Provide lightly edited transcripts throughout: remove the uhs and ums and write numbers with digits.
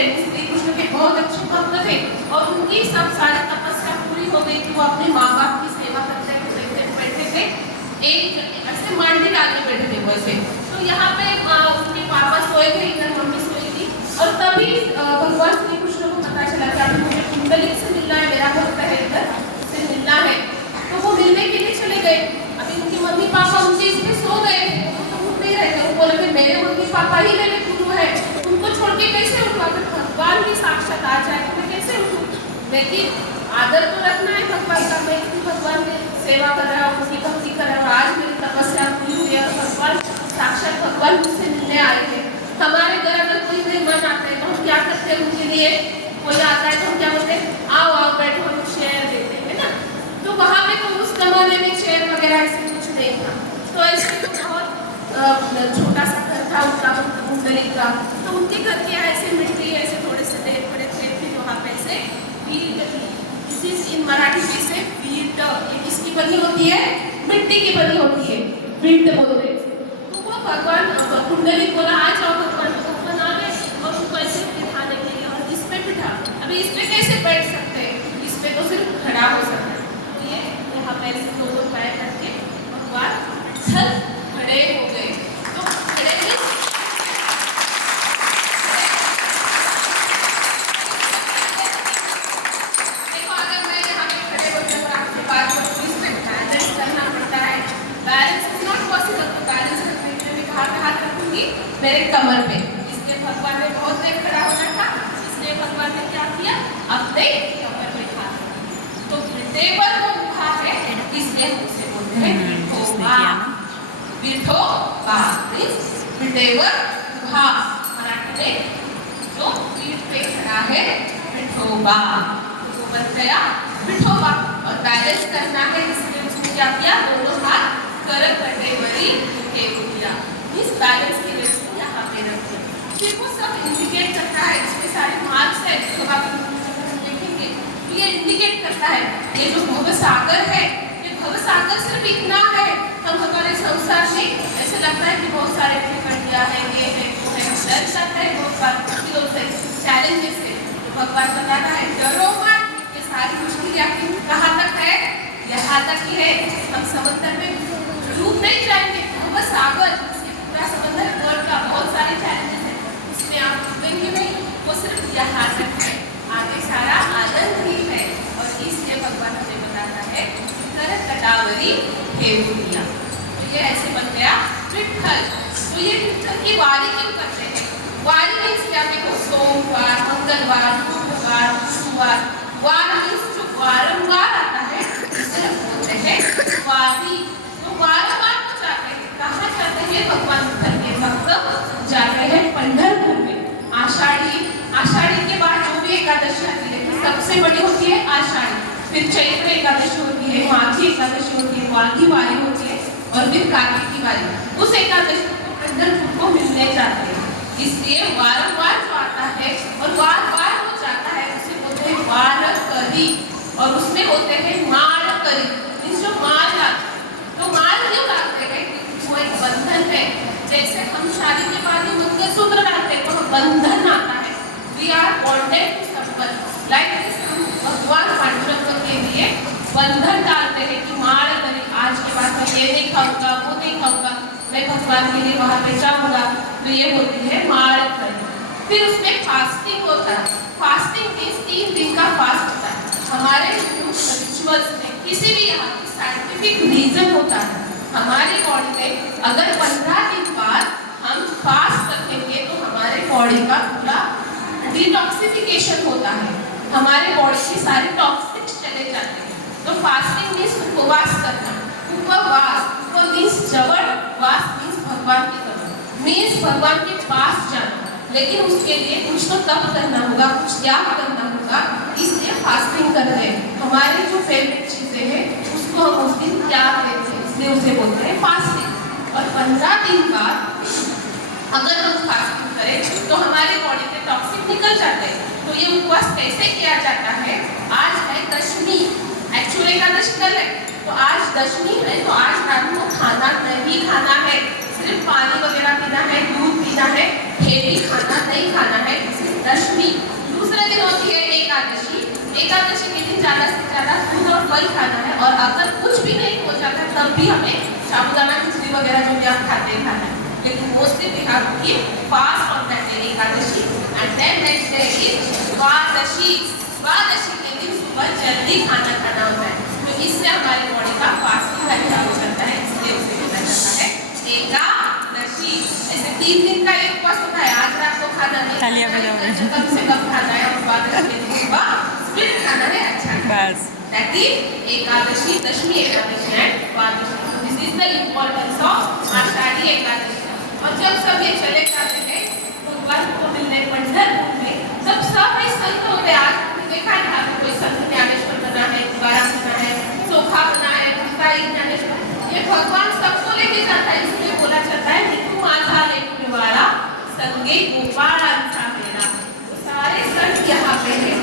थे, श्री कृष्ण के बहुत अच्छे भक्त थे और उनकी सब सारी तपस्या पूरी हो गई थी। वो अपने माँ बाप की सेवा करते हुए बैठे थे, एक ऐसे मांडी डाल के बैठे थे वैसे। तो यहाँ पे उनके पापा सोए थे, इधर मम्मी सोई थी और तभी भगवान श्री कृष्ण को पता चला कि अभी मुझे कुंडली से मिलना है, मेरा भक्त है इधर, उससे मिलना है। तो वो मिलने के लिए चले गए। अभी उनकी मम्मी पापा उनके इसमें सो गए, तो उठ नहीं रहे थे। वो बोले कि मेरे मम्मी पापा ही मेरे गुरु है, उनको छोड़ के कैसे उठूँ? अगर भगवान ही साक्षात आ जाए तो मैं कैसे उठूँ? लेकिन आदर तो रखना है भगवान का। मैं इतनी भगवान की सेवा कर रहा हूँ, उनकी भक्ति कर रहा हूँ, आज मेरी तपस्या पूरी हुई है, भगवान साक्षात भगवान मुझसे मिलने आए थे। हमारे घर अगर कोई मेहमान आता है तो हम क्या करते हैं उनके लिए? कोई आता है तो हम क्या बोलते हैं? आओ आओ बैठो, हम शेयर देते हैं ना। तो वहाँ पे तो उस जमाने में शेयर वगैरह ऐसे कुछ नहीं था, तो ऐसे तो बहुत छोटा सा घर था उनका, मुंडरी का। तो उनके घर के ऐसे मिट्टी ऐसे थोड़े से देर पड़े थे, फिर वहाँ पे से इन मराठी में से वीट, ये किसकी बनी होती है? मिट्टी की बनी होती है, वीट बोलते हैं। तो वो भगवान कुंडली बोला आ जाओ भगवान, तो बना ले और उनको ऐसे बिठाने के लिए, और इस पे बिठा। अभी इस पे कैसे बैठ सकते हैं? इस पे तो सिर्फ खड़ा हो सकता है। तो ये यहाँ पे ऐसे दोनों पैर करके भगवान खड़े हो गए। तो खड़े देखो, अगर मैं यहाँ पे खड़े होकर आपसे बात करूँ तो इसमें बैलेंस करना पड़ता है। Balance is not possible. तो बैलेंस करने के लिए मैं कहाँ पे हाथ रखूंगी? मेरे कमर पे। इसलिए भगवान ने बहुत देर खड़ा होना था, इसलिए भगवान ने क्या किया? अपने कमर पे हाथ। तो विठोबा को उठा है, इसलिए उसे बोलते हैं विठोबा। विठोबा मींस विठोबा उठा, मराठी में जो पीठ पे खड़ा है विठोबा, तो बन गया विठोबा। और बैलेंस करना है, इसलिए उसने क्या किया? दोनों हाथ कर कटेवरी के दिया, इस बैलेंस के लिए यहाँ पे रख दिया। फिर वो सब इंडिकेट करता है, इसमें सारे मार्क्स है, तो आप देखेंगे ये इंडिकेट करता है। ये जो भव सागर है, ये भव सागर सिर्फ इतना है। हम हमारे संसार में ऐसे लगता है कि बहुत सारे प्रक्रिया है, ये है वो है, डर लगता है बहुत सारी मुश्किलों से, चैलेंजेस से। तो भगवान बताता है डरो मत, ये सारी मुश्किलें कहाँ तक है? यहाँ तक ही है। हम समंदर में डूब नहीं जाएंगे, भव सागर पूरा समंदर वर्ल्ड का बहुत सारे चैलेंजेस है, उसमें आप डूबेंगे नहीं। वो सिर्फ यहाँ तक है, आगे सारा आनंद ही है। और इसलिए भगवान हमें बताता है कर कटावरी हे दुनिया। तो ये ऐसे बन गया विठ्ठल। तो ये विठ्ठल की वारी क्यों करते हैं? वारी मीन्स क्या? देखो, सोमवार, मंगलवार, बुधवार, शुक्रवार। वार मीन्स जो वारंवार आता है उसे हम बोलते हैं वारी। तो वारंवार तो जाते हैं, कहाँ जाते हैं? भगवान विठ्ठल के भक्त जाते हैं पंढरपुर में। आषाढ़ी के बाद जो भी एकादशी आती है, सबसे बड़ी होती है आषाढ़ी, फिर चैत्र एकादशी होती है, माघी एकादशी होती है, माघी वारी होती है, और फिर कार्तिक की वारी। उस एकादशी को पंढरपुर को मिलने जाते हैं, इसलिए वारंवार जो आता है और बार-बार वो जाता है उसे बोलते हैं वारकरी। और उसमें होते हैं मालकरी, मींस जो माल लाते। तो माल क्यों लाते हैं? वो एक बंधन है। जैसे हम शादी के बाद मंगलसूत्र डालते हैं तो बंधन आता है, we are bonded to someone, like this. हम भगवान पांडुरंग के लिए बंधन डालते हैं कि माल करें, आज के बाद मैं ये नहीं खाऊंगा, वो नहीं खाऊंगा, मैं भगवान के लिए वहाँ पे जाऊंगा। तो ये होती है माल करें। फिर उसमें फास्टिंग होता है। फास्टिंग मीन्स 3 दिन का फास्ट होता है। हमारे रिचुअल्स में किसी भी यहाँ साइंटिफिक रीजन होता है। हमारे बॉडी में अगर 15 दिन बाद हम फास्ट रखेंगे तो हमारे बॉडी का पूरा डिटॉक्सिफिकेशन होता है, हमारे बॉडी के सारे टॉक्सिक्स चले जाते हैं। तो फास्टिंग मीन्स उपवास करना। उपवास मीन्स जबड़, वास मीन्स भगवान की तरफ, मीन्स भगवान के पास जाना। लेकिन उसके लिए कुछ तो तप करना होगा, कुछ त्याग करना होगा, इसलिए फास्टिंग करते हैं। हमारे जो फेवरेट चीजें हैं उसको हम उस दिन त्याग देते हैं, इसलिए उसे बोलते हैं फास्टिंग। और 15 दिन बाद अगर हम फास्टिंग करें तो हमारे बॉडी के टॉक्सिक निकल जाते हैं। तो ये उपवास कैसे किया जाता है? आज है दशमी, एक्चुअली एकादशी कल है, तो आज दशमी है, तो आज रात को खाना नहीं खाना है, सिर्फ पानी वगैरह पीना है, दूध पीना है, हेवी खाना नहीं खाना है। दशमी। दूसरे दिन होती है एकादशी। एकादशी के दिन ज़्यादा से ज़्यादा दूध और फल खाना है, और अगर कुछ भी नहीं हो जाता तब भी हमें साबूदाना खिचड़ी वगैरह जो भी आप खाते हैं खाना है, लेकिन mostly we have to keep fast on that day Ekadashi. And then next day is Dwadashi. Dwadashi के दिन सुबह जल्दी खाना खाना होता है, तो इससे हमारी बॉडी का फास्टिंग का हिसाब हो जाता है, इसलिए उसे बोला जाता है एकादशी। ऐसे 3 दिन का एक उपवास होता है, आज रात को खाना नहीं खाना है, कम से कम खाना है, और द्वादशी के दिन सुबह स्प्लिट खाना है अच्छा बस। That is Ekadashi, Dashami Ekadashi and Dwadashi. This is the importance of Ashadhi Ekadashi. और जब सब ये चले जाते हैं भगवान को मिलने पंढरपुर में, तब सब संत होते हैं। आज देखा है यहाँ कोई संत ज्ञानेश्वर बना है, तुकाराम बना है, सोखा बना है, भक्ताई ज्ञानेश्वर, ये भगवान सबको लेके जाता है, इसलिए बोला जाता है निकू माझा लेके वाला संगे गोपाळांचा मेला। तो सारे संत यहाँ पे हैं,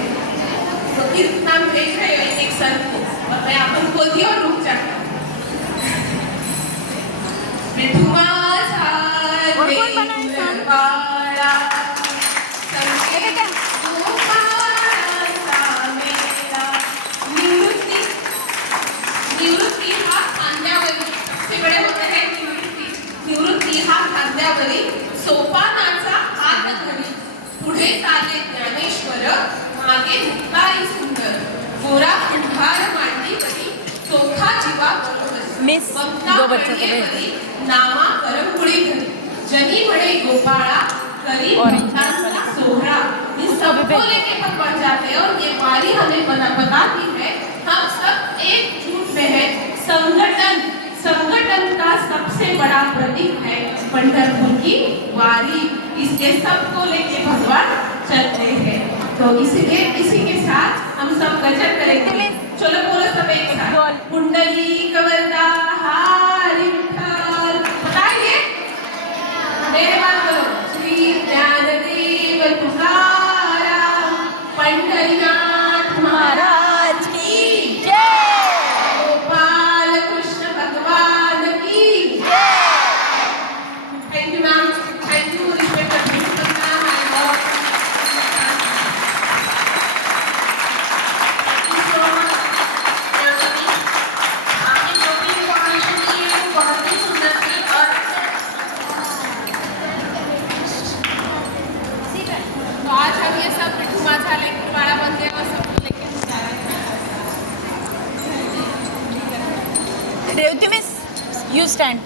तो इतना भेज रहे हैं एक संत को, और मैं आपको बोलती हूँ और रुक जाता हूँ। निकू माझा लेके वाला संगे निवृत्ती हा खांद्यावरी, सबसे बड़े होते हैं निवृत्ती हा खांद्यावरी, सोपानाचा हात धरी, पुढे चाले ज्ञानेश्वर, मागे मुक्ताई सुंदर, गोरा कुंभार मांडीवरी, चोखा जीवा बरोबर, वक्ता नामा करंगुळी घरी, जनी म्हणे गोपाळा करी भक्तांचा सोहळा। ये सबको लेके भगवान जाते हैं, और ये वारी हमें बताती है हम सब एकजुट में है। संगठन का सबसे बड़ा प्रतीक है पंढरपुर की वारी, इसके सबको लेके भगवान चलते हैं। तो इसीलिए इसी के साथ हम सब गजब करेंगे। चलो बोलो सब एक साथ, कुंडली कवरदा हारी विठ्ठल, बताइए मेरे बात करो, श्री ज्ञानदेव तुकाराम पंढरीनाथ महाराज की जय, गोपाल कृष्ण भगवान की जय। Thank you ma'am, thank you respected principal ma'am and all. आपने जो भी इन्फॉर्मेशन दी है वो बहुत ही सुंदर थी, और तो आज हम ये सब निकू माझा लेके वाला बन गया, और सबको लेके जा रहे हैं। Revathi miss, you stand.